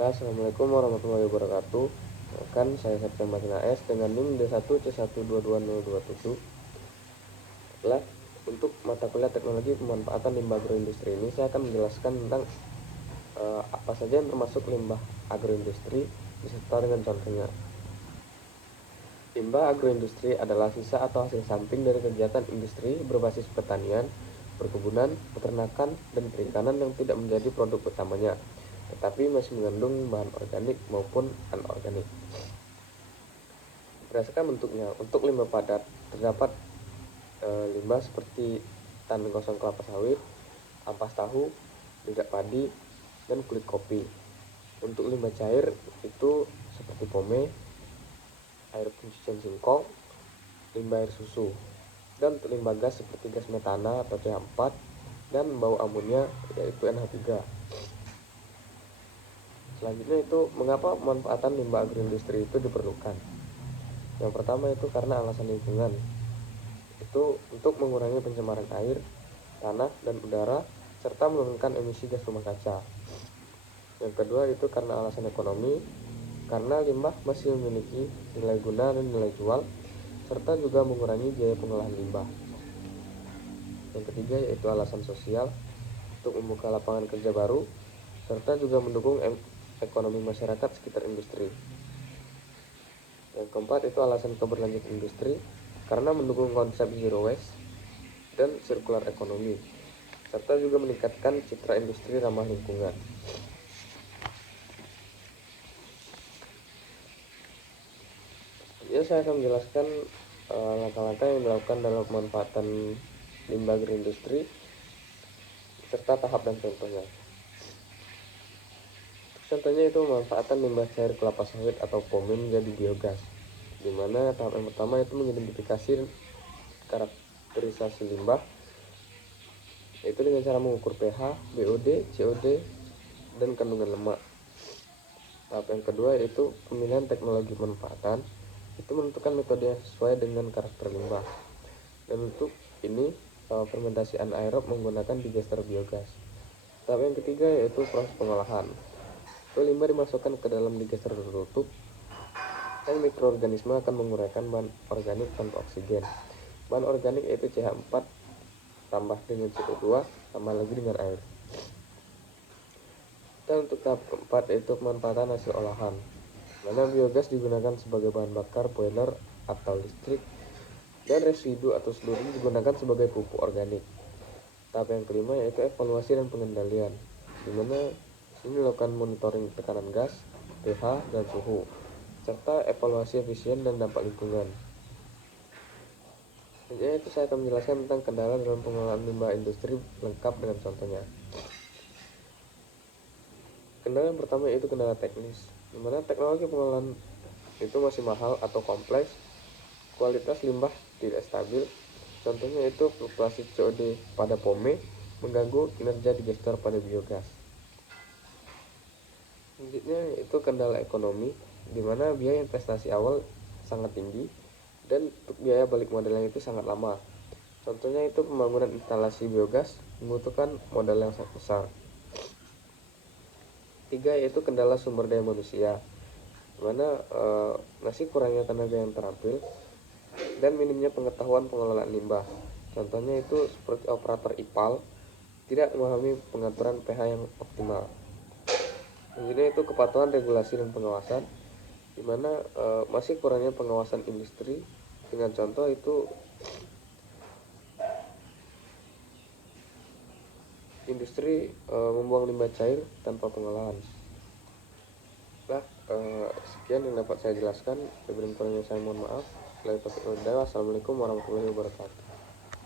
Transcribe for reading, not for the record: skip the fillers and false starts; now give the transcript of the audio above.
Assalamualaikum warahmatullahi wabarakatuh. Kan saya September S dengan NIM D1C122027. Lah, untuk mata kuliah teknologi pemanfaatan limbah agroindustri ini saya akan menjelaskan tentang apa saja yang termasuk limbah agroindustri beserta dengan contohnya. Limbah agroindustri adalah sisa atau hasil samping dari kegiatan industri berbasis pertanian, perkebunan, peternakan, dan perikanan yang tidak menjadi produk utamanya, tetapi masih mengandung bahan organik maupun anorganik. Berdasarkan bentuknya, untuk limbah padat terdapat limbah seperti tandan kosong kelapa sawit, ampas tahu, minyak padi, dan kulit kopi. Untuk limbah cair itu seperti pome, air pencucian singkong, limbah air susu. Dan untuk limbah gas seperti gas metana atau CH4 dan bau amonia yaitu NH3. Selanjutnya itu mengapa pemanfaatan limbah agroindustri itu diperlukan. Yang pertama itu karena alasan lingkungan. Itu untuk mengurangi pencemaran air, tanah, dan udara serta menurunkan emisi gas rumah kaca. Yang kedua itu karena alasan ekonomi, karena limbah masih memiliki nilai guna dan nilai jual serta juga mengurangi biaya pengolahan limbah. Yang ketiga yaitu alasan sosial, untuk membuka lapangan kerja baru serta juga mendukung ekonomi masyarakat sekitar industri. Yang keempat itu alasan keberlanjutan industri, karena mendukung konsep zero waste dan sirkular ekonomi serta juga meningkatkan citra industri ramah lingkungan. Ya, saya akan menjelaskan langkah-langkah yang dilakukan dalam pemanfaatan limbah agroindustri serta tahap dan contohnya. Contohnya itu pemanfaatan limbah cair kelapa sawit atau pome menjadi biogas, di mana tahap yang pertama itu mengidentifikasi karakterisasi limbah, yaitu dengan cara mengukur pH, BOD, COD, dan kandungan lemak. Tahap yang kedua yaitu pemilihan teknologi pemanfaatan, itu menentukan metode yang sesuai dengan karakter limbah. Dan untuk ini fermentasi anaerob menggunakan digester biogas. Tahap yang ketiga yaitu proses pengolahan. Limbah dimasukkan ke dalam digester tertutup dan mikroorganisme akan menguraikan bahan organik tanpa oksigen. Bahan organik yaitu CH4 tambah dengan CO2 tambah lagi dengan air. Dan untuk tahap keempat yaitu pemanfaatan hasil olahan, mana biogas digunakan sebagai bahan bakar boiler atau listrik dan residu atau seluruh digunakan sebagai pupuk organik. Tahap yang kelima yaitu evaluasi dan pengendalian, di mana ini dilakukan monitoring tekanan gas, pH, dan suhu, serta evaluasi efisien dan dampak lingkungan. Selanjutnya itu saya akan menjelaskan tentang kendala dalam pengelolaan limbah industri lengkap dengan contohnya. Kendala yang pertama yaitu kendala teknis, di mana teknologi pengelolaan itu masih mahal atau kompleks, kualitas limbah tidak stabil. Contohnya itu fluktuasi COD pada pome mengganggu kinerja digester pada biogas. Selanjutnya itu kendala ekonomi, di mana biaya investasi awal sangat tinggi dan untuk biaya balik modalnya itu sangat lama. Contohnya itu pembangunan instalasi biogas membutuhkan modal yang sangat besar. Tiga yaitu kendala sumber daya manusia, di mana masih kurangnya tenaga yang terampil dan minimnya pengetahuan pengelolaan limbah. Contohnya itu seperti operator IPAL tidak memahami pengaturan pH yang optimal. Selanjutnya itu kepatuhan regulasi dan pengawasan, di mana masih kurangnya pengawasan industri. Dengan contoh itu industri membuang limbah cair tanpa pengolahan. Nah, sekian yang dapat saya jelaskan. Sebelum kurangnya saya mohon maaf. Assalamualaikum warahmatullahi wabarakatuh.